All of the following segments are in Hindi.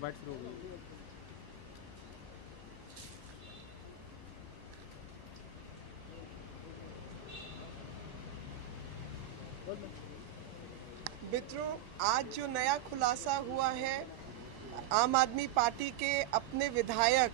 बाइट शुरू हो गई। मित्रों, आज जो नया खुलासा हुआ है आम आदमी पार्टी के अपने विधायक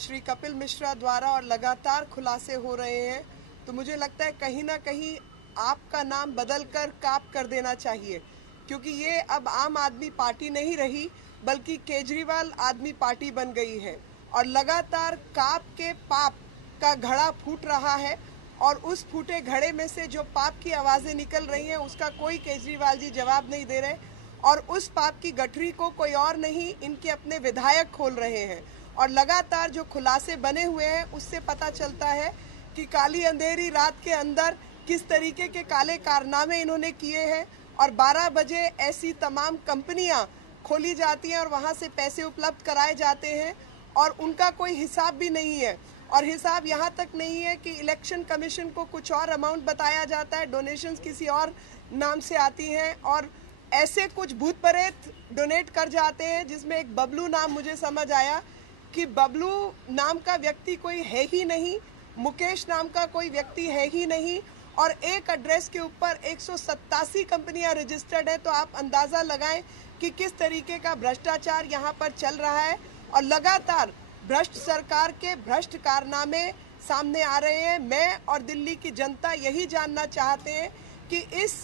श्री कपिल मिश्रा द्वारा और लगातार खुलासे हो रहे हैं, तो मुझे लगता है कहीं ना कहीं आपका नाम बदलकर काप कर देना चाहिए, क्योंकि ये अब आम आदमी पार्टी नहीं रही बल्कि केजरीवाल आदमी पार्टी बन गई है। और लगातार काप के पाप का घड़ा फूट रहा है और उस फूटे घड़े में से जो पाप की आवाज़ें निकल रही हैं उसका कोई केजरीवाल जी जवाब नहीं दे रहे, और उस पाप की गठरी को कोई और नहीं, इनके अपने विधायक खोल रहे हैं। और लगातार जो खुलासे बने हुए हैं उससे पता चलता है कि काली अंधेरी रात के अंदर किस तरीके के काले कारनामे इन्होंने किए हैं, और 12 बजे ऐसी तमाम कंपनियां खोली जाती हैं और वहां से पैसे उपलब्ध कराए जाते हैं और उनका कोई हिसाब भी नहीं है। और हिसाब यहाँ तक नहीं है कि इलेक्शन कमीशन को कुछ और अमाउंट बताया जाता है, डोनेशंस किसी और नाम से आती हैं, और ऐसे कुछ भूत प्रेत डोनेट कर जाते हैं, जिसमें एक बबलू नाम मुझे समझ आया कि बबलू नाम का व्यक्ति कोई है ही नहीं, मुकेश नाम का कोई व्यक्ति है ही नहीं, और एक एड्रेस के ऊपर 187 कंपनियां रजिस्टर्ड है। तो आप अंदाज़ा लगाएं कि किस तरीके का भ्रष्टाचार यहाँ पर चल रहा है। और लगातार भ्रष्ट सरकार के भ्रष्ट कारनामे सामने आ रहे हैं। मैं और दिल्ली की जनता यही जानना चाहते हैं कि इस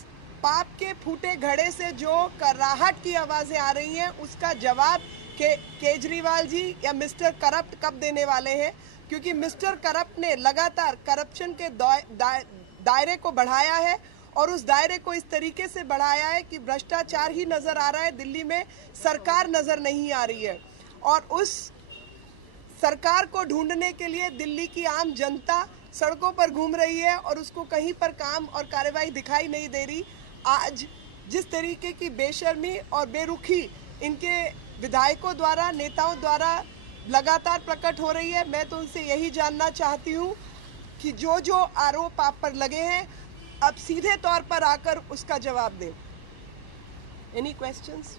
पाप के फूटे घड़े से जो कराहट की आवाज़ें आ रही हैं उसका जवाब केजरीवाल जी या मिस्टर करप्ट कब देने वाले हैं, क्योंकि मिस्टर करप्ट ने लगातार करप्शन के दायरे को बढ़ाया है और उस दायरे को इस तरीके से बढ़ाया है कि भ्रष्टाचार ही नजर आ रहा है, दिल्ली में सरकार नजर नहीं आ रही है। और उस सरकार को ढूंढने के लिए दिल्ली की आम जनता सड़कों पर घूम रही है और उसको कहीं पर काम और कार्रवाई दिखाई नहीं दे रही। आज जिस तरीके की बेशर्मी और बेरुखी इनके विधायकों द्वारा, नेताओं द्वारा लगातार प्रकट हो रही है, मैं तो उनसे यही जानना चाहती हूँ कि जो जो आरोप आप पर लगे हैं अब सीधे तौर पर आकर उसका जवाब दें। Any questions?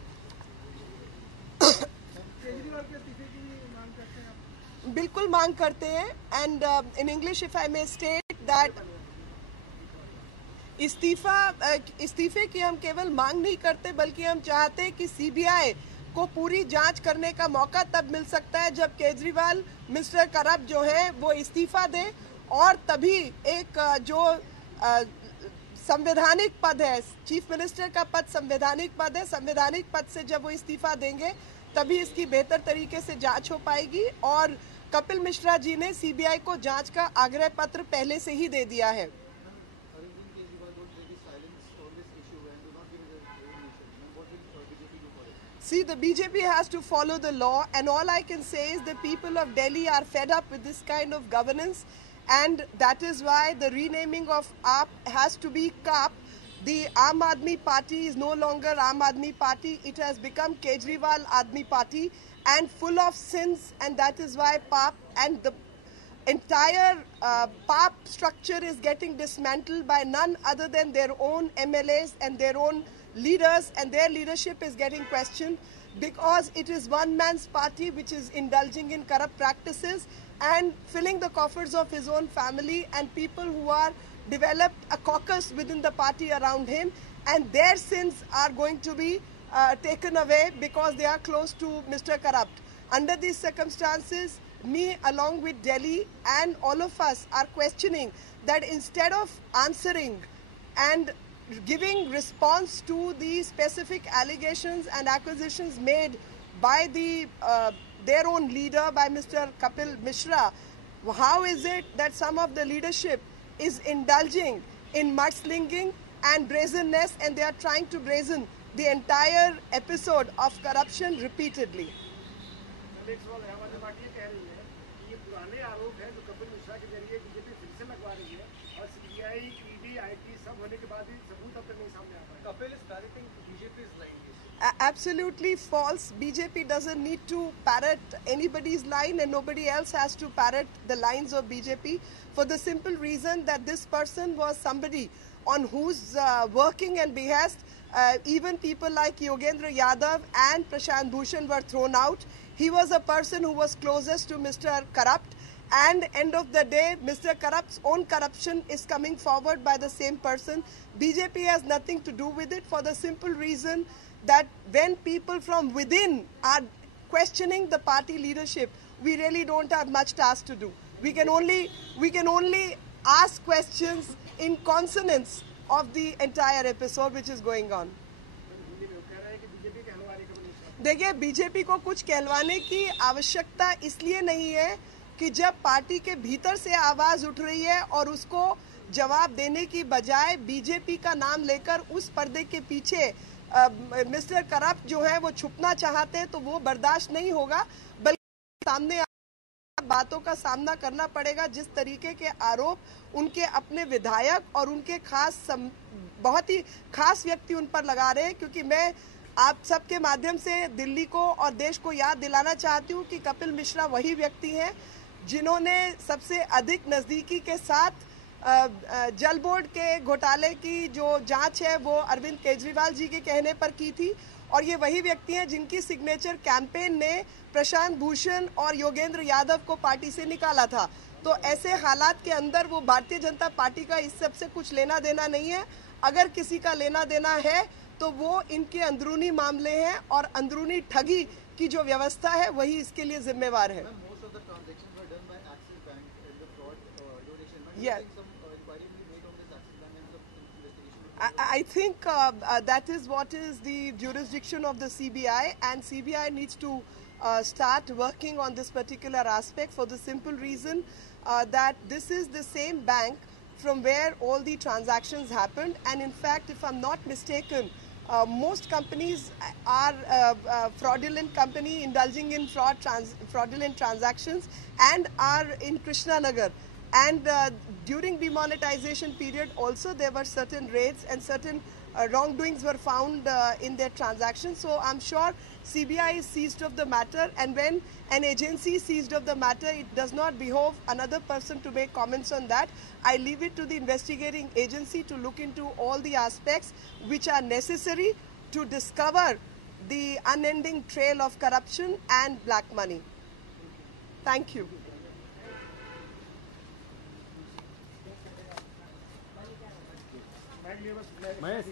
बिल्कुल मांग करते हैं। And in English if I may state that इस्तीफे की हम केवल मांग नहीं करते बल्कि हम चाहते हैं कि सीबीआई को पूरी जांच करने का मौका तब मिल सकता है जब केजरीवाल मिस्टर करप्ट जो है वो इस्तीफा दें, और तभी एक जो संवैधानिक पद है, चीफ मिनिस्टर का पद संवैधानिक पद है, संवैधानिक पद से जब वो इस्तीफा देंगे तभी इसकी बेहतर तरीके से जांच हो पाएगी। और कपिल मिश्रा जी ने सीबीआई को जांच का आग्रह पत्र पहले से ही दे दिया है। See, the BJP has to follow the law, and all I can say is the people of Delhi are fed up with this kind of governance, and that is why the renaming of AAP has to be KAP. The Aam Aadmi Party is no longer Aam Aadmi Party. It has become Kejriwal Aadmi Party and full of sins, and that is why PAP and the entire PAP structure is getting dismantled by none other than their own MLAs and their own leaders, and their leadership is getting questioned because it is one man's party which is indulging in corrupt practices and filling the coffers of his own family and people who are developed a caucus within the party around him, and their sins are going to be taken away because they are close to Mr. Corrupt. Under these circumstances, me along with Delhi and all of us are questioning that instead of answering and giving response to the specific allegations and accusations made by their own leader, by Mr. Kapil Mishra, how is it that some of the leadership is indulging in mudslinging and brazenness, and they are trying to brazen the entire episode of corruption repeatedly? Absolutely false. BJP doesn't need to parrot anybody's line, and nobody else has to parrot the lines of BJP, for the simple reason that this person was somebody on whose working and behest Even people like Yogendra Yadav and Prashant Bhushan were thrown out. He was a person who was closest to Mr. Corrupt, and end of the day, Mr. Corrupt's own corruption is coming forward by the same person. BJP has nothing to do with it, for the simple reason that when people from within are questioning the party leadership, we really don't have much task to do. We can only ask questions in consonance of the entire episode which is going on. देखिए, बीजेपी को कुछ कहलवाने की आवश्यकता इसलिए नहीं है कि जब पार्टी के भीतर से आवाज उठ रही है और उसको जवाब देने की बजाय बीजेपी का नाम लेकर उस पर्दे के पीछे मिस्टर करप्ट जो है वो छुपना चाहते हैं, तो वो बर्दाश्त नहीं होगा, बल्कि सामने बातों का सामना करना पड़ेगा। जिस तरीके के आरोप उनके अपने विधायक और उनके बहुत ही खास व्यक्ति उन पर लगा रहे हैं, क्योंकि मैं आप सबके माध्यम से दिल्ली को और देश को याद दिलाना चाहती हूँ कि कपिल मिश्रा वही व्यक्ति हैं जिन्होंने सबसे अधिक नज़दीकी के साथ जल बोर्ड के घोटाले की जो जांच है वो अरविंद केजरीवाल जी के कहने पर की थी, और ये वही व्यक्ति हैं जिनकी सिग्नेचर कैंपेन ने प्रशांत भूषण और योगेंद्र यादव को पार्टी से निकाला था। तो ऐसे हालात के अंदर वो भारतीय जनता पार्टी का इस सब से कुछ लेना देना नहीं है। अगर किसी का लेना देना है तो वो इनके अंदरूनी मामले हैं, और अंदरूनी ठगी की जो व्यवस्था है वही इसके लिए जिम्मेवार है। I think that is what is the jurisdiction of the CBI, and CBI needs to start working on this particular aspect for the simple reason that this is the same bank from where all the transactions happened, and in fact, if I'm not mistaken, most companies are fraudulent company indulging in fraudulent transactions and are in Krishnanagar. And during demonetization period also there were certain raids and certain wrongdoings were found in their transactions. So I'm sure CBI is seized of the matter, and when an agency is seized of the matter, it does not behove another person to make comments on that. I leave it to the investigating agency to look into all the aspects which are necessary to discover the unending trail of corruption and black money. Thank you. Mahesh